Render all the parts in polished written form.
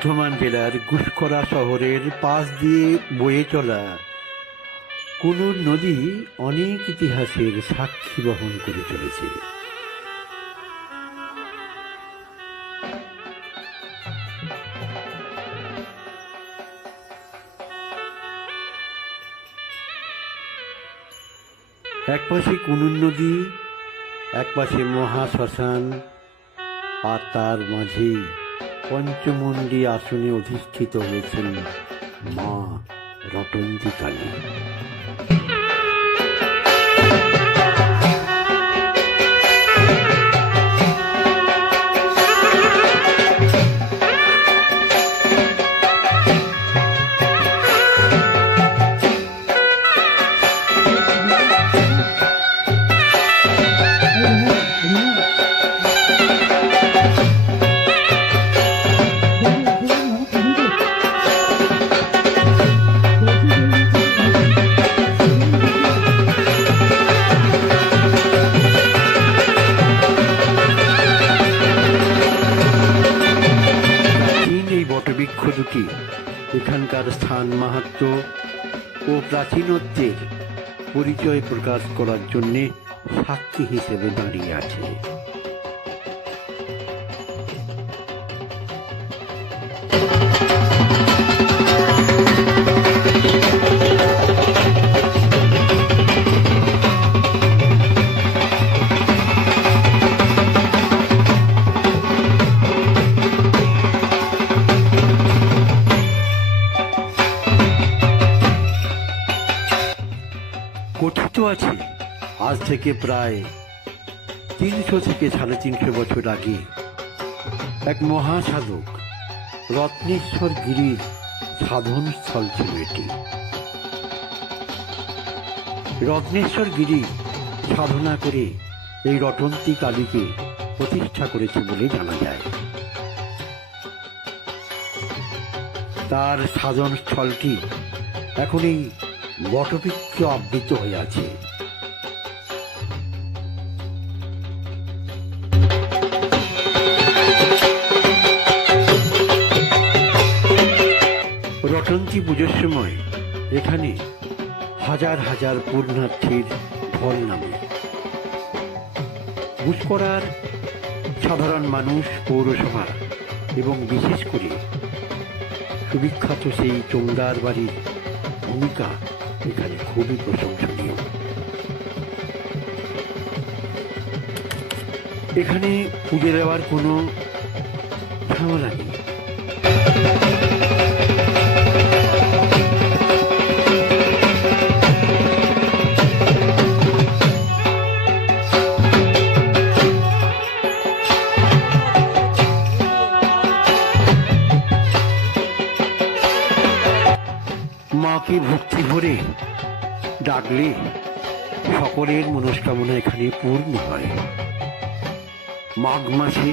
বর্ধমান জেলার গুসকরা শহরের পাশ দিয়ে বয়ে চলা কুনুর নদী অনেক ইতিহাসের সাক্ষী বহন করে চলেছে। এক পাশে কুনুর নদী, এক পাশে মহাশ্মশান, আর তার মাঝেই পঞ্চমন্ডি আসনে অধিষ্ঠিত হয়েছেন মা রটন্তী কালী। বটবৃক্ষ দুটি এখানকার স্থান মাহাত্ম্য ও প্রাচীনত্বের পরিচয় প্রকাশ করার জন্য সাক্ষী হিসেবে দাঁড়িয়ে আছে। কথিত আছে আজ থেকে প্রায় 300 থেকে 350 বছর আগে এক মহাসাধক রত্নেশ্বর গিরির সাধন স্থল ছিল এটি। রত্নেশ্বর গিরি সাধনা করে এই রটন্তী কালীকে প্রতিষ্ঠা করেছে বলে জানা যায়। তার সাধন স্থলটি এখন এই বটবৃক্ষ আবৃত হয়ে আছে। রটন্তী পুজোর সময় এখানে হাজার হাজার পুণ্যার্থীর ঢল নামে। গুসকরার সাধারণ মানুষ, পৌরসভা এবং বিশেষ করে সুবিখ্যাত সেই চোংদার বাড়ির ভূমিকা এখানে খুবই প্রশংসনীয়। এখানে পুজো দেওয়ার কোনো ঝামেলা নেই। মাকে ভক্তি ভরে ডাকলে সকলের মনস্কামনা এখানে পূর্ণ হয়। মাঘ মাসে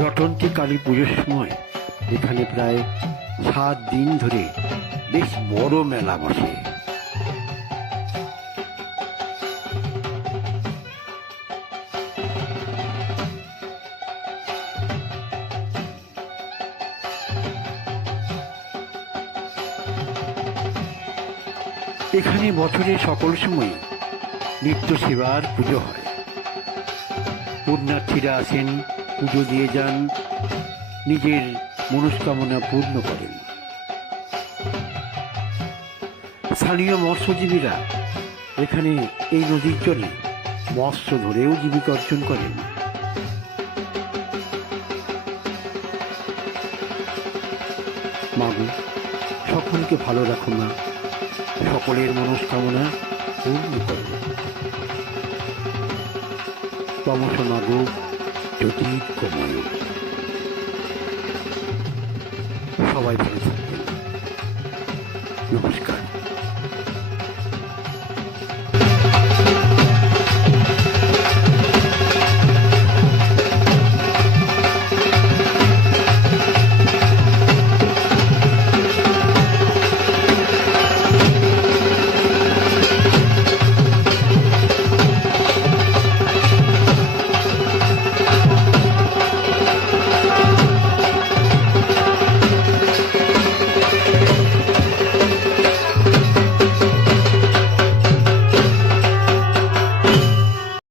রটন্তী কালী পুজোর সময় এখানে প্রায় 7 দিন ধরে বেশ বড় মেলা বসে। এখানে বছরের সকল সময় নিত্য সেবার পুজো হয়। পুণ্যার্থীরা আসেন, পুজো দিয়ে যান, নিজের মনস্কামনা পূর্ণ করেন। স্থানীয় মৎস্যজীবীরা এখানে এই নদীর জলে মৎস্য ধরেও জীবিকা অর্জন করেন। মাগো, সকলকে ভালো রাখো মা, সকলের মনস্কামনা পূর্ণ করবে। তমস মাগো জ্যোতির্গময়। সবাই ভালো থাকবেন। নমস্কার।